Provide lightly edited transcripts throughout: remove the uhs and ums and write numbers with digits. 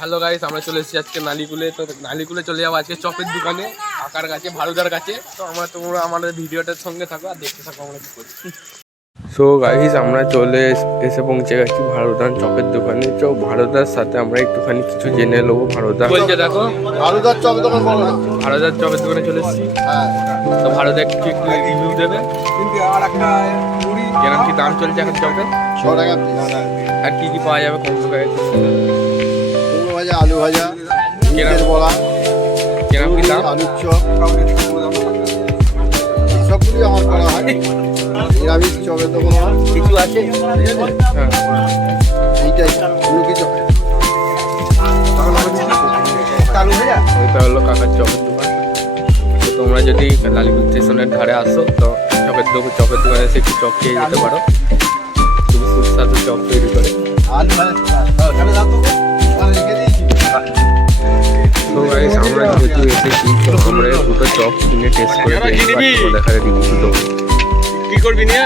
Hello guys, আমরা চলে এসেছি আজকে নালিকুলে। তো নালিকুলে চলে যাবো আজকে চপের দোকানে, কাকার কাছে, ভালুদার কাছে। তো তোমরা আমাদের ভিডিওটার সঙ্গে থাকো আর দেখতে থাকো আমরা কি করছি। সো গাইস, আমরা এসে পৌঁছে গেছি ভারুদার চপের দোকানে। তো ভারুদার সাথে আমরা একটুখানি কিছু জেনে নেবো। ভারুদা বলছে দেখো, ভারুদার চপের দোকান বলো না। ভারুদার চপের দোকানে চলে এসেছি। তো ভারুদা একটু রিভিউ দেবে, কেরম কি দাম চলছে এখন চপের, 100 টাকা পিস। আর কি কি পাওয়া যাবে কম টাকায়, কুমড়ো ভাজা, আলু ভাজা, ইলিশের বড়া, কেরম কি দাম? আলুর চপ, সবগুলি আমার করা হয়। নিরামিষ চপের দোকান আমার কিছু আছে, হ্যাঁ, এইটাই লুকি চপ। ওইটা হলো কাকার চপের দোকান। তো তোমরা যদি লালিপুর স্টেশনের ধারে আসো তো চপের দোকানে এসে একটু চপ খেয়ে যেতে পারো। খুবই সুস্বাদু চপ তৈরি করে। আলু ভাজা রেখে দিয়েছি। তো গাইস, আমরা যেহেতু এসেছি তো আমরা দুটো চপ কিনে টেস্ট করে দেখাতে দিচ্ছি। তো কি করবি নিয়ে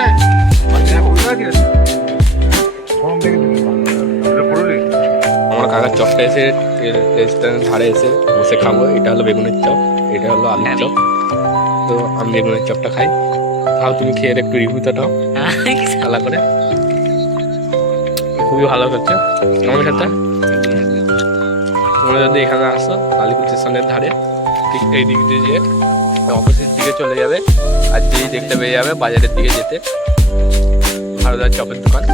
আমার কাকার চপটা এসে রেস্টুরেন্টের ধারে এসে বসে খাবো। এটা হলো বেগুনের চপ, এটা হলো আলুর চপ। তো আমি বেগুনের চপটা খাই। তাও তুমি খেয়ে একটু রিভিউটা দাও খেলা করে। খুবই ভালো হচ্ছে আমার খেতে। তোমরা যদি এখানে আসো লালিপুর স্টেশনের ধারে, ঠিক এই দিক দিয়ে যেয়ে অপোজিট দিকে চলে যাবে আর যেই দেখতে পেয়ে যাবে বাজারের দিকে যেতে ভারুদার চপের দোকান।